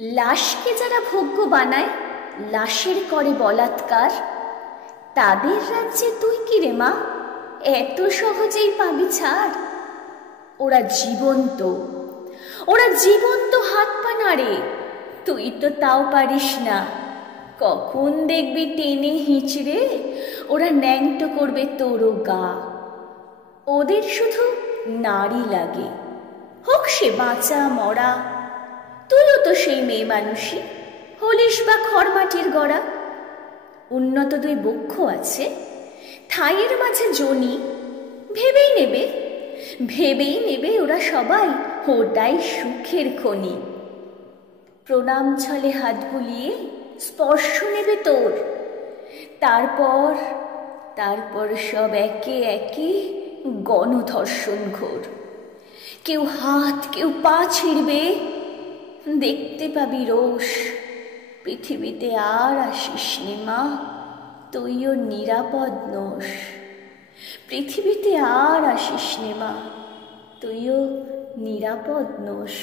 লাশকে যারা ভোগ্য বানায়, লাশের করে বলাৎকার, তাদের রাজ্যে তুই কি রে মা এত সহজেই পাবি ছাড়? ওরা জীবন্ত, ওরা জীবন্ত হাত পা নাড়ে, তুই তো তাও পারিস না। কখন দেখবি টেনে হিঁচড়ে ওরা ন্যাংটো করবে তোরও গা। ওদের শুধু নারী লাগে, হোক সে বাঁচা মরা। তুইও তো সেই মেয়ে মানুষই, হলিস বা খড়মাটির গড়া। উন্নত দুই বক্ষ আছে, থাইয়ের মাঝে জনি, ভেবেই নেবে, ভেবেই নেবে ওরা সবাই ওটাই সুখের খনি। প্রণাম ছলে হাত বুলিয়ে স্পর্শ নেবে তোর, তারপর তারপর সব একে একে গণধর্ষণ ঘোর। কেউ হাত কেউ পা ছিঁড়বে, দেখতে পাবি রোষ। পৃথিবীতে আর আসিস নে মা, তুইও নিরাপদ নোস। পৃথিবীতে আর আসিস নে মা, তুইও নিরাপদ নোস।